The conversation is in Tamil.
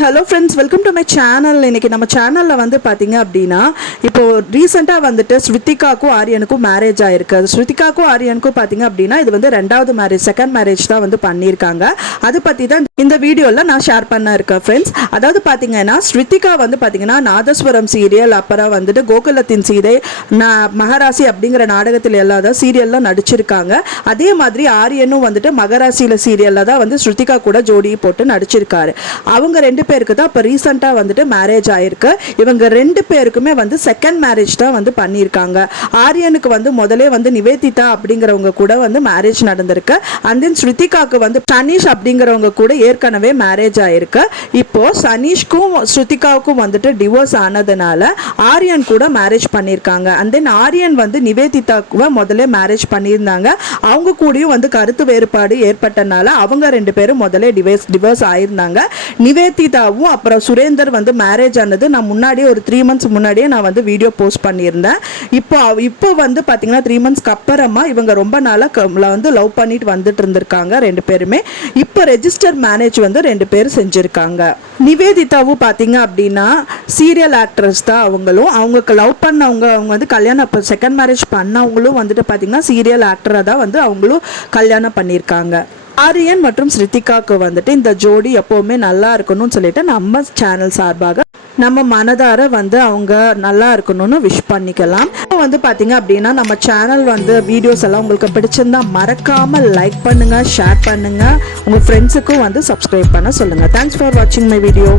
Hello friends, welcome to my channel. இன்றைக்கி நம்ம சேனலில் வந்து பார்த்திங்க அப்படின்னா, இப்போது ரீசெண்டாக வந்துட்டு ஸ்ருத்திகாவுக்கும் ஆரியனுக்கும் மேரேஜ் ஆகிருக்கு. அது ஸ்ருத்திகாவுக்கும் ஆரியனுக்கும் பார்த்திங்க அப்படின்னா இது வந்து ரெண்டாவது மேரேஜ், செகண்ட் மேரேஜ் தான் வந்து பண்ணியிருக்காங்க. அதை பற்றி தான் இந்த வீடியோவில் நான் ஷேர் பண்ண இருக்கேன் ஃப்ரெண்ட்ஸ். அதாவது பார்த்திங்கன்னா ஸ்ருத்திகா வந்து பார்த்திங்கன்னா நாதஸ்வரம் சீரியல், அப்புறம் வந்துட்டு கோகுலத்தின் சீதை, மகராசி அப்படிங்கிற நாடகத்தில் எல்லாதான் சீரியல்லாம் நடிச்சிருக்காங்க. அதே மாதிரி ஆரியனும் வந்துட்டு மகராசியில் சீரியலில் தான் வந்து ஸ்ருத்திகா கூட ஜோடி போட்டு நடிச்சிருக்காரு. அவங்க ரெண்டு பேருக்கு தான் இப்போ ரீசெண்டாக வந்துட்டு மேரேஜ் ஆயிருக்கு. இவங்க ரெண்டு பேருக்குமே வந்து செகண்ட் மேரேஜ் தான் வந்து பண்ணியிருக்காங்க. ஆரியனுக்கு வந்து முதலே வந்து நிவேதிதா அப்படிங்கிறவங்க கூட வந்து மேரேஜ் நடந்திருக்கு. அண்ட் தென் ஸ்ருத்திகாவுக்கு வந்து சனீஷ் அப்படிங்கிறவங்க கூட ஏற்கனவே மேரேஜ் ஆயிருக்கு. இப்போ சனீஷ்க்கும் ஸ்ருத்திகாவுக்கும் வந்துட்டு டிவோர்ஸ் ஆனதுனால ஆரியன் கூட மேரேஜ் பண்ணியிருக்காங்க. அண்ட் தென் ஆரியன் வந்து நிவேதிதாவுக்கு முதல்ல மேரேஜ் பண்ணியிருந்தாங்க. அவங்க கூடயும் வந்து கருத்து வேறுபாடு ஏற்பட்டனால அவங்க ரெண்டு பேரும் முதல்ல டிவோர்ஸ் ஆயிருந்தாங்க. நிவேதிதாவும் அப்புறம் சுரேந்தர் வந்து மேரேஜ் ஆனது நான் முன்னாடியே ஒரு 3 months முன்னாடியே நான் வந்து வீடியோ போஸ்ட் பண்ணியிருந்தேன். இப்போ வந்து பார்த்தீங்கன்னா 3 monthsக்கு அப்புறமா இவங்க ரொம்ப நாளாக வந்து லவ் பண்ணிட்டு வந்துட்டு இருந்திருக்காங்க ரெண்டு பேருமே. இப்போ ரெஜிஸ்டர் மேரேஜ் வந்து ரெண்டு பேரும் செஞ்சுருக்காங்க. நிவேதிதாவும் பார்த்தீங்க அப்படின்னா சீரியல் ஆக்ட்ரஸ் தான். அவங்களுக்கு லவ் பண்ணவங்க, அவங்க வந்து கல்யாணம் இப்போ செகண்ட் மேரேஜ் பண்ணவங்களும் வந்துட்டு பார்த்தீங்கன்னா சீரியல் ஆக்டராக தான் வந்து அவங்களும் கல்யாணம் பண்ணியிருக்காங்க. ஆரியன் மற்றும் ஸ்ருத்திகாவுக்கு வந்துட்டு இந்த ஜோடி எப்போவுமே நல்லா இருக்கணும்னு சொல்லிட்டு நம்ம சேனல் சார்பாக நம்ம மனதார வந்து அவங்க நல்லா இருக்கணும்னு விஷ் பண்ணிக்கலாம். இப்போ வந்து பார்த்தீங்க அப்படின்னா நம்ம சேனல் வந்து வீடியோஸ் எல்லாம் உங்களுக்கு பிடிச்சிருந்தா மறக்காமல் லைக் பண்ணுங்கள், ஷேர் பண்ணுங்கள், உங்கள் ஃப்ரெண்ட்ஸுக்கும் வந்து சப்ஸ்கிரைப் பண்ண சொல்லுங்கள். தேங்க்ஸ் ஃபார் வாட்சிங் மை வீடியோ.